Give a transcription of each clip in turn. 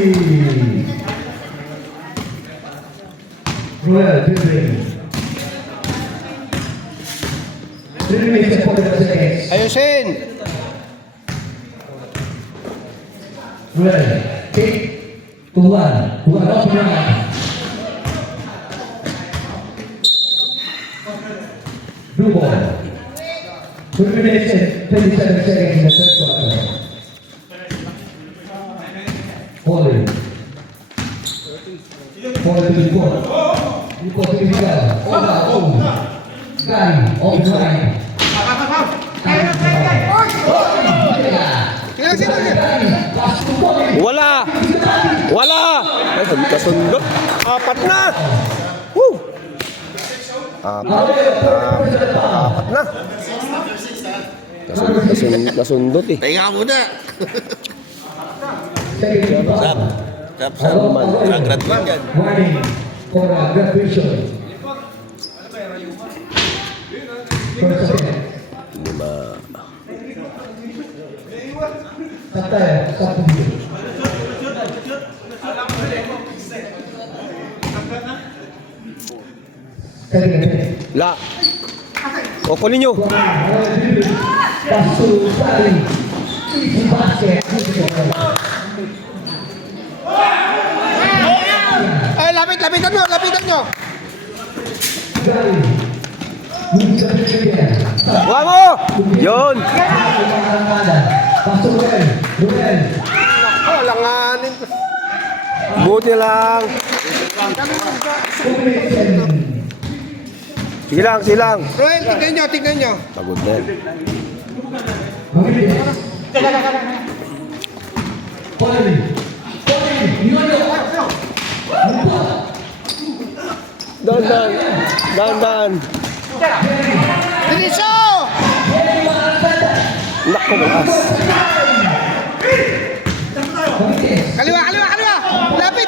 Well, dribbling. 3 minutes and 45 seconds. Ayusin! Well, kick to 1. 1 off now. Blue ball. 3 minutes and 27 seconds in the third quarter. Falling. Falling to the court. You go to the ground. Guy, off the line. Wala! Wala! Ay, kasundot. Apat na! Woo! Apat na. Kasundot eh. Pahinga ka muna. Sap. Grad lang yan. Warning for graduation. First second. Lima. Satu video. La. O, kunin nyo. Pasu sekali. Isi basket. Ay, lapitan nyo. Gali. Buka mo! Yun! Pasu Ruel. Oh, langanin. Buti lang. Silang. Ruel, tignan nyo. Pagod na. Dahan. Diretso! Naku, malas. Kaliwa! Lapit!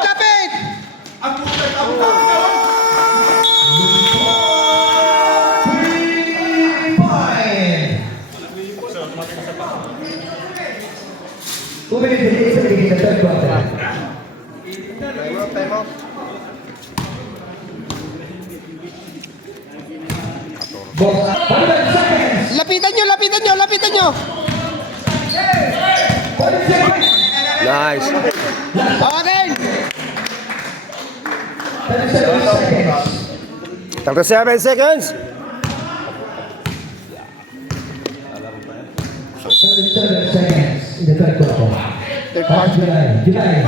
Lapitan nyo! Nice. Okay! 37 seconds. 37 seconds in the third quarter. July.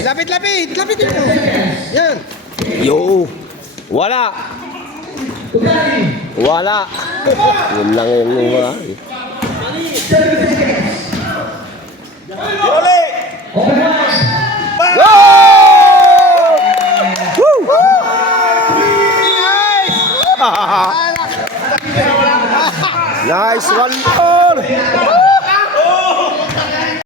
Lapit nyo! Yan! Yo. Wala. Yun lang yung mga. Go! Woo! Nice one more.